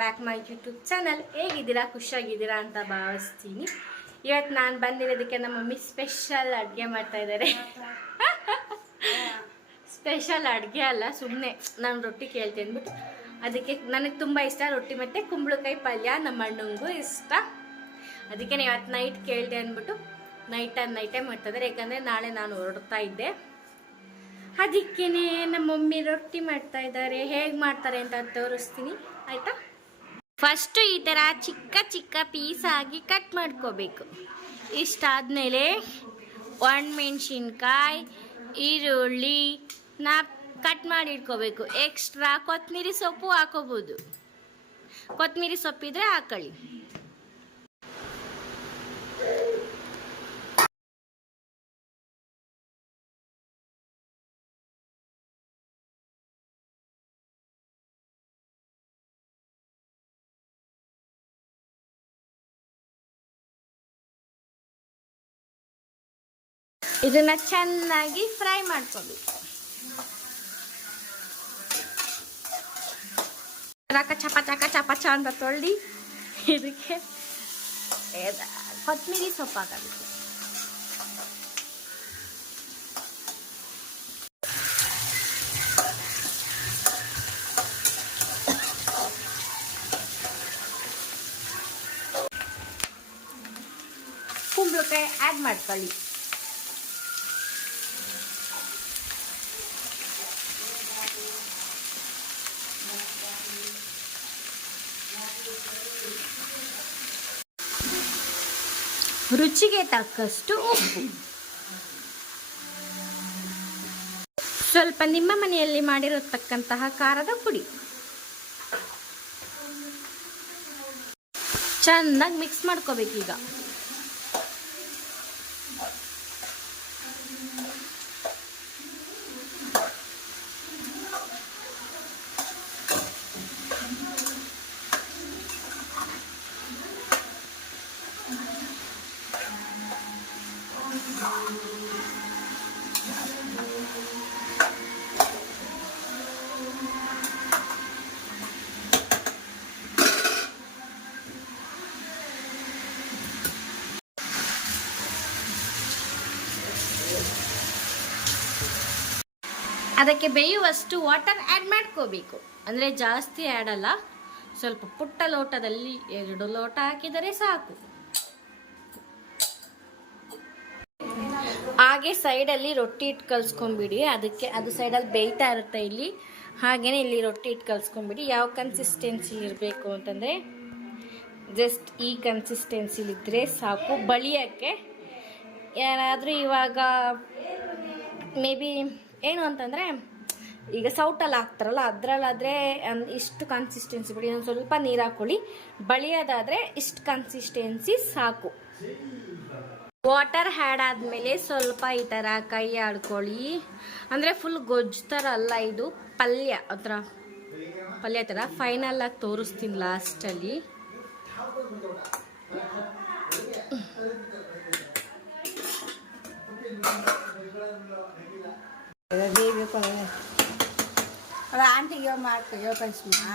Back my YouTube channel. ಹೇಗಿದ್ದೀರಾ? ಖುಷಿಯಾಗಿದ್ದೀರಾ ಅಂತ ಭಾವಿಸ್ತೀನಿ. ಇವತ್ತು ನಾನು ಬಂದಿರೋದಕ್ಕೆ ನಮ್ಮ ಮಮ್ಮಿ ಸ್ಪೆಷಲ್ ಅಡುಗೆ ಮಾಡ್ತಾ ಇದ್ದಾರೆ. ಸ್ಪೆಷಲ್ ಅಡುಗೆ ಅಲ್ಲ, ಸುಮ್ಮನೆ ನಾನು ರೊಟ್ಟಿ ಕೇಳ್ತೀನಿ ಅಂದ್ಬಿಟ್ಟು ಅದಕ್ಕೆ ನನಗೆ ತುಂಬ ಇಷ್ಟ ರೊಟ್ಟಿ ಮತ್ತು ಕುಂಬಳಕಾಯಿ ಪಲ್ಯ. ನಮ್ಮ ಅಣ್ಣಂಗೂ ಇಷ್ಟ, ಅದಕ್ಕೆ ಇವತ್ತು ನೈಟ್ ಕೇಳಿದೆ ಅಂದ್ಬಿಟ್ಟು ನೈಟೇ ಮಾಡ್ತಾಯಿದ್ದಾರೆ. ಯಾಕಂದರೆ ನಾಳೆ ನಾನು ಹೊರಡ್ತಾ ಇದ್ದೆ, ಅದಕ್ಕೇ ನಮ್ಮ ಮಮ್ಮಿ ರೊಟ್ಟಿ ಮಾಡ್ತಾ ಇದ್ದಾರೆ. ಹೇಗೆ ಮಾಡ್ತಾರೆ ಅಂತ ತೋರಿಸ್ತೀನಿ, ಆಯಿತಾ? ಫಸ್ಟು ಈ ಥರ ಚಿಕ್ಕ ಚಿಕ್ಕ ಪೀಸ್ ಆಗಿ ಕಟ್ ಮಾಡ್ಕೋಬೇಕು. ಇಷ್ಟಾದಮೇಲೆ ಒಣಮೆಣ್ಸಿನ್ಕಾಯಿ, ಈರುಳ್ಳಿ ಕಟ್ ಮಾಡಿ ಇಟ್ಕೋಬೇಕು. ಎಕ್ಸ್ಟ್ರಾ ಕೊತ್ತಂಬರಿ ಸೊಪ್ಪು ಹಾಕೋಬೋದು, ಕೊತ್ತಂಬರಿ ಸೊಪ್ಪಿದ್ರೆ ಹಾಕೊಳ್ಳಿ. ಇದನ್ನ ಚೆನ್ನಾಗಿ ಫ್ರೈ ಮಾಡ್ಕೋಬೇಕು. ಚಪಾಚ ಅಂತ ತೊಳ್ಳಿ ಇದಕ್ಕೆ ಕೊತ್ತಂಬರಿ ಸೊಪ್ಪು ಹಾಕಬೇಕು. ಕುಂಬಳಕಾಯಿ ಆ್ಯಡ್ ಮಾಡ್ಕೊಳ್ಳಿ. ರುಚಿಗೆ ತಕ್ಕಷ್ಟು ಉಪ್ಪು, ಸ್ವಲ್ಪ ನಿಮ್ಮ ಮನೆಯಲ್ಲಿ ಮಾಡಿರತಕ್ಕಂತಹ ಖಾರದ ಪುಡಿ, ಚೆನ್ನಾಗಿ ಮಿಕ್ಸ್ ಮಾಡ್ಕೋಬೇಕೀಗ. ಅದಕ್ಕೆ ಬೇಯುವಷ್ಟು ವಾಟರ್ ಆ್ಯಡ್ ಮಾಡ್ಕೋಬೇಕು. ಅಂದರೆ ಜಾಸ್ತಿ ಆ್ಯಡ್ ಅಲ್ಲ, ಸ್ವಲ್ಪ ಪುಟ್ಟ ಲೋಟದಲ್ಲಿ 2 ಲೋಟ ಹಾಕಿದರೆ ಸಾಕು. ಹಾಗೆ ಸೈಡಲ್ಲಿ ರೊಟ್ಟಿ ಇಟ್ಟು ಕಲಿಸ್ಕೊಂಬಿಡಿ. ಅದು ಸೈಡಲ್ಲಿ ಬೇಯ್ತಾ ಇರುತ್ತೆ ಇಲ್ಲಿ, ಹಾಗೆಯೇ ಇಲ್ಲಿ ರೊಟ್ಟಿ ಇಟ್ಟು ಕಲಿಸ್ಕೊಂಬಿಡಿ. ಯಾವ ಕನ್ಸಿಸ್ಟೆನ್ಸಿಲಿ ಇರಬೇಕು ಅಂತಂದರೆ ಜಸ್ಟ್ ಈ ಕನ್ಸಿಸ್ಟೆನ್ಸಿಲಿದ್ದರೆ ಸಾಕು ಬಳಿಯೋಕ್ಕೆ. ಯಾರಾದರೂ ಇವಾಗ ಮೇ ಬಿ ಏನು ಅಂತಂದರೆ ಈಗ ಸೌಟಲ್ಲಿ ಹಾಕ್ತಾರಲ್ಲ ಅದರಲ್ಲಾದರೆ ಇಷ್ಟು ಕನ್ಸಿಸ್ಟೆನ್ಸಿ ಬಿಡಿ, ಒಂದು ಸ್ವಲ್ಪ ನೀರು ಹಾಕ್ಕೊಳ್ಳಿ. ಬಳಿಯೋದಾದರೆ ಇಷ್ಟು ಕನ್ಸಿಸ್ಟೆನ್ಸಿ ಸಾಕು. ವಾಟರ್ ಆ್ಯಡ್ ಆದಮೇಲೆ ಸ್ವಲ್ಪ ಈ ಥರ ಕೈ ಆಡ್ಕೊಳ್ಳಿ. ಅಂದರೆ ಫುಲ್ ಗೊಜ್ಜು ಥರ ಅಲ್ಲ, ಇದು ಪಲ್ಯ ಥರ ಫೈನಲಾಗಿ ತೋರಿಸ್ತೀನಿ ಲಾಸ್ಟಲ್ಲಿ. ಆಂಟಿಗೆ ಮಾಡ್ಕೋ ಕಳಿಸ್ಮಾ.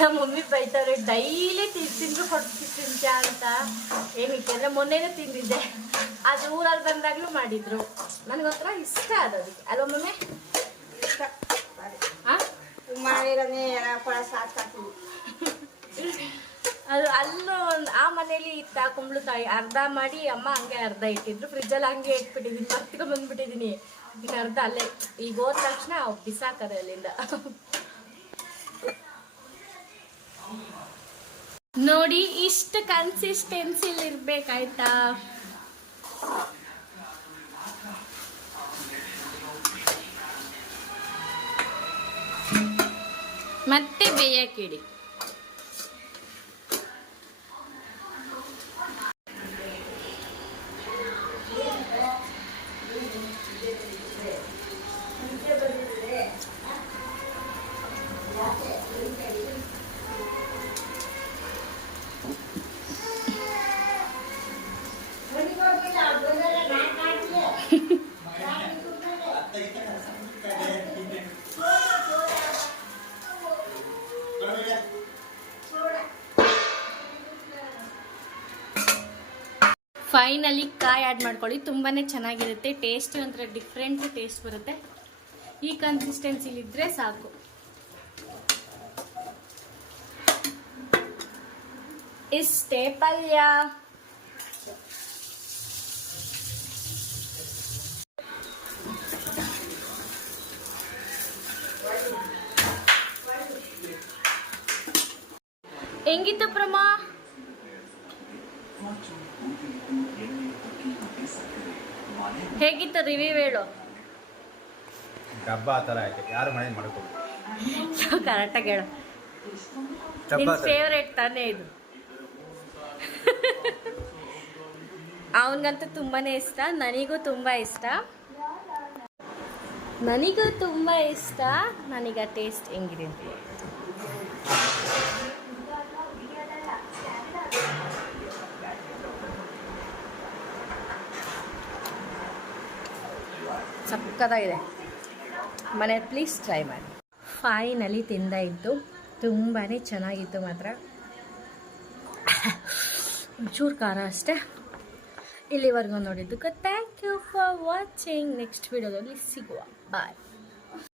ನಮ್ಮ ಮಮ್ಮಿ ಬೈತಾರೆ, ಡೈಲಿ ತಿಂದ್ರು ತಿಂತ್ಯಾ ಅಂತ. ಏನಕ್ಕೆ ಅಂದರೆ ಮೊನ್ನೆನೂ ತಿಂದಿದ್ದೆ, ಅದು ಊರಲ್ಲಿ ಬಂದಾಗಲೂ ಮಾಡಿದ್ರು. ನನಗೊಂಥರ ಇಷ್ಟ ಅದಕ್ಕೆ ಅಲ್ವ ಮಮ್ಮಿ? ಇಷ್ಟ ಅದು ಅಲ್ಲೂ ಆ ಮನೇಲಿ ಇತ್ತ ಕುಂಬಳಕಾಯಿ ಅರ್ಧ ಮಾಡಿ ಅಮ್ಮ ಹಂಗೆ ಅರ್ಧ ಇಟ್ಟಿದ್ರು, ಫ್ರಿಜ್ಜಲ್ಲಿ ಹಂಗೆ ಇಟ್ಬಿಟ್ಟಿದ್ದೀನಿ, ಬಂದ್ಬಿಟ್ಟಿದ್ದೀನಿ. ಇನ್ನು ಅರ್ಧ ಅಲ್ಲೇ ಈಗ ಹೋದ ತಕ್ಷಣ ಬಿಸಾಕದೆ ಅಲ್ಲಿಂದ. ನೋಡಿ ಇಷ್ಟು ಕನ್ಸಿಸ್ಟೆನ್ಸಿಲಿ ಇರ್ಬೇಕಾಯ್ತಾ. ಮತ್ತೆ ಬೇಯಕ್ಕಿಡಿ. ಫೈನಲಿ ಕಾಯಿ ಆ್ಯಡ್ ಮಾಡ್ಕೊಳ್ಳಿ, ತುಂಬಾ ಚೆನ್ನಾಗಿರುತ್ತೆ. ಟೇಸ್ಟ್ ಒಂಥರ ಡಿಫ್ರೆಂಟ್ ಟೇಸ್ಟ್ ಬರುತ್ತೆ. ಈ ಕನ್ಸಿಸ್ಟೆನ್ಸಿಲಿದ್ದರೆ ಸಾಕು. ಇಷ್ಟೇ ಪಲ್ಯ. ಹೆಂಗಿತ್ತು ಪ್ರಮಾ? ಹೇಗಿತ್ತು ರಿವ್ಯೂ ಹೇಳು. ಡಬ್ಬ ಆ ಥರ ಆಯ್ತು, ಯಾರು ಮನೆ ಮಾಡ್ಕೊಂಡು ಕರೆಕ್ಟಾಗಿ ಹೇಳು. ನಿನ್ನ ಫೇವ್ರೇಟ್ ತಾನೇ ಇದು. ಅವನಿಗಂತೂ ತುಂಬಾ ಇಷ್ಟ, ನನಗೂ ತುಂಬ ಇಷ್ಟ. ನನಗ ಟೇಸ್ಟ್ ಹೆಂಗಿದೆ ಅಂತ ಸಕ್ಕತ್ತಾಗಿದೆ. ಮನೆ ಪ್ಲೀಸ್ ಟ್ರೈ ಮಾಡಿ. ಫೈನಲಿ ತಿಂದಾಯಿತು, ತುಂಬಾ ಚೆನ್ನಾಗಿತ್ತು ಮಾತ್ರ. ಒಂಚೂರು ಖಾರ ಅಷ್ಟೇ. ಇಲ್ಲಿವರೆಗೂ ನೋಡಿದ್ದಕ್ಕೆ thank you for watching. Next ವಿಡಿಯೋದಲ್ಲಿ ಸಿಗುವ. ಬಾಯ್.